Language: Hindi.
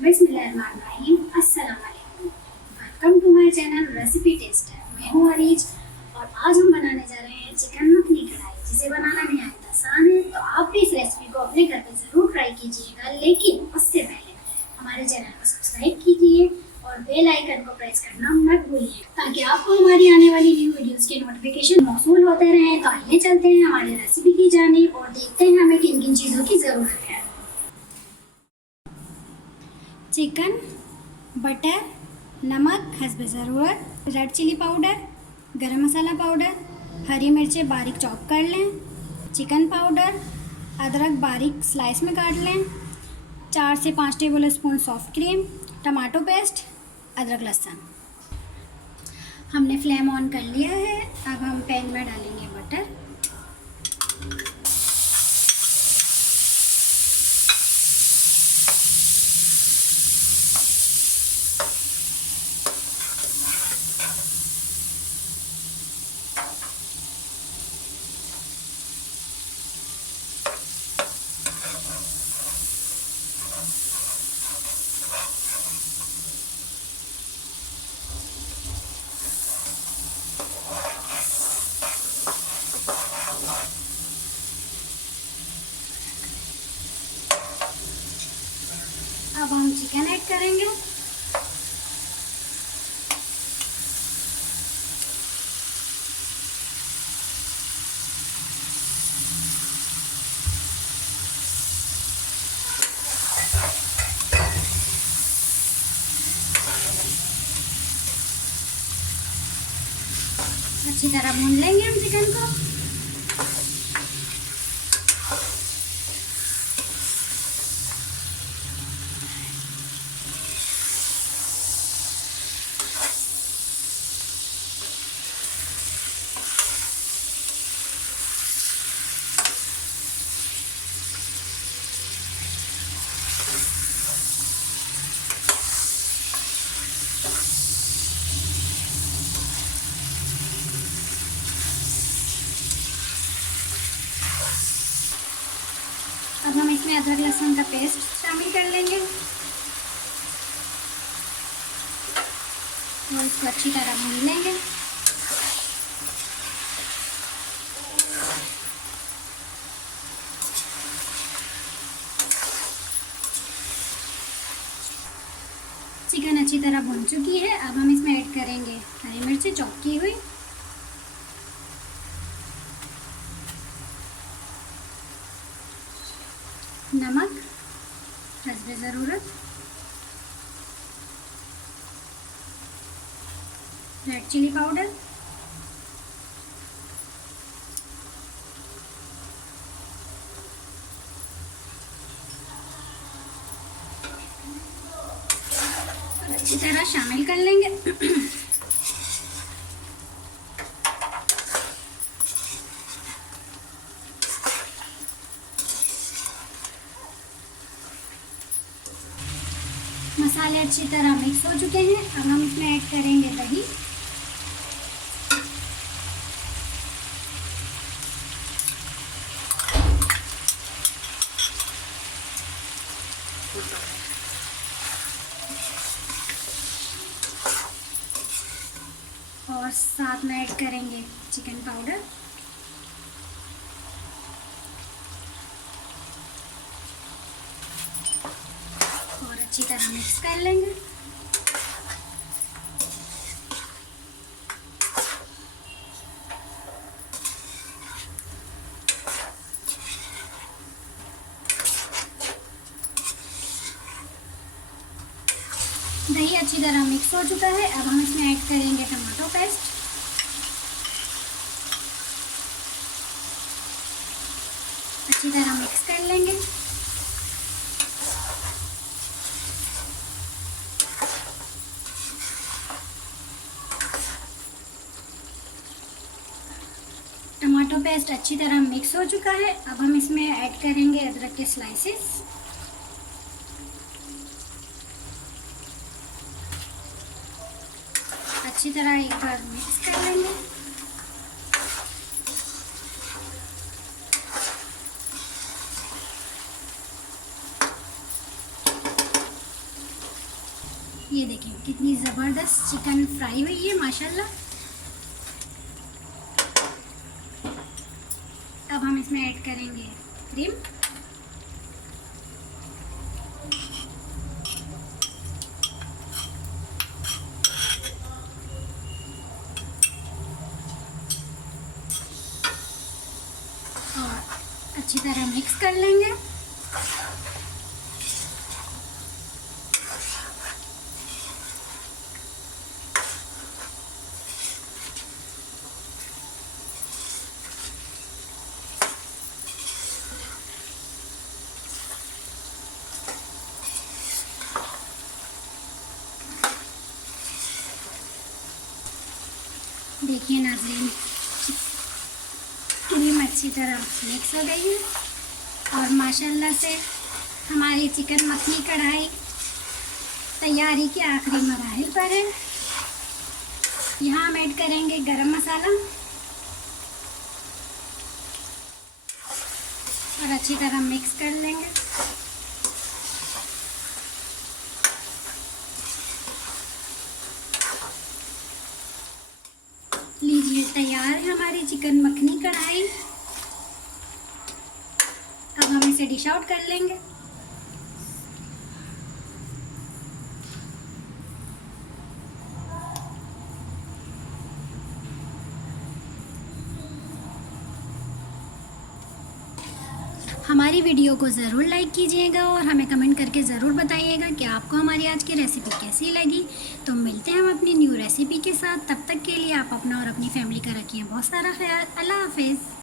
बिस्मिल्लाहिर्रहमानिर्रहीम। अस्सलाम वालेकुम। Welcome to my channel recipe taster. मैं हूँ अरीज और आज हम बनाने जा रहे हैं चिकन मखनी कढ़ाई, जिसे बनाना नहायत आसान है। तो आप भी इस रेसिपी को अपने घर पे ज़रूर ट्राई कीजिएगा, लेकिन उससे पहले हमारे चैनल को सब्सक्राइब कीजिए और बेल आइकन को प्रेस करना मत भूलिए, ताकि आपको हमारी आने वाली न्यू वीडियोस के नोटिफिकेशन मौसूल होते रहें। तो आइए चलते हैं हमारी रेसिपी की जानिब और देखते हैं हमें किन किन चीज़ों की ज़रूरत है। चिकन, बटर, नमक हस्ब ज़रूरत, रेड चिली पाउडर, गरम मसाला पाउडर, हरी मिर्चें बारीक चॉप कर लें, चिकन पाउडर, अदरक बारीक स्लाइस में काट लें, 4 से 5 table spoon soft cream, tomato paste, अदरक लहसुन। हमने फ्लेम ऑन कर लिया है। अब हम पैन में डालेंगे बटर, अब हम चिकन ऐड करेंगे। अच्छी तरह भून लेंगे हम चिकन को। अब हम इसमें अदरक लहसुन का पेस्ट शामिल कर लेंगे और इसको अच्छी तरह भून लेंगे। चिकन अच्छी तरह भून चुकी है। अब हम इसमें ऐड करेंगे हरी मिर्ची चॉप की हुई, नमक हस्बे ज़रूरत, रेड चिली पाउडर, अच्छी तरह शामिल कर लेंगे। मसाले अच्छी तरह मिक्स हो चुके हैं। अब हम इसमें ऐड करेंगे दही, और साथ में ऐड करेंगे चिकन पाउडर, और अच्छी तरह मिक्स कर लेंगे। दही अच्छी तरह मिक्स हो चुका है। अब हम इसमें ऐड करेंगे टमाटो पेस्ट, अच्छी तरह मिक्स कर लेंगे। टमाटो पेस्ट अच्छी तरह मिक्स हो चुका है। अब हम इसमें ऐड करेंगे अदरक के स्लाइसेस, अच्छी तरह एक बार मिक्स कर लेंगे। ये देखें कितनी ज़बरदस्त चिकन फ्राई हुई है माशाल्लाह। अब हम इसमें ऐड करेंगे क्रीम। और अच्छी तरह मिक्स कर लेंगे। देखिए नाज़रीन, क्रीम अच्छी तरह मिक्स हो गई है और माशाल्लाह से हमारी चिकन मखनी कढ़ाई तैयारी के आखिरी मराहिल पर है। यहाँ हम ऐड करेंगे गरम मसाला और अच्छी तरह मिक्स कर लेंगे। लीजिए तैयार है हमारी चिकन मखनी कढ़ाई। अब हम इसे डिश आउट कर लेंगे। हमारी वीडियो को ज़रूर लाइक कीजिएगा और हमें कमेंट करके ज़रूर बताइएगा कि आपको हमारी आज की रेसिपी कैसी लगी। तो मिलते हैं हम अपनी न्यू रेसिपी के साथ। तब तक के लिए आप अपना और अपनी फैमिली का रखिए बहुत सारा ख्याल। अल्लाह हाफिज़।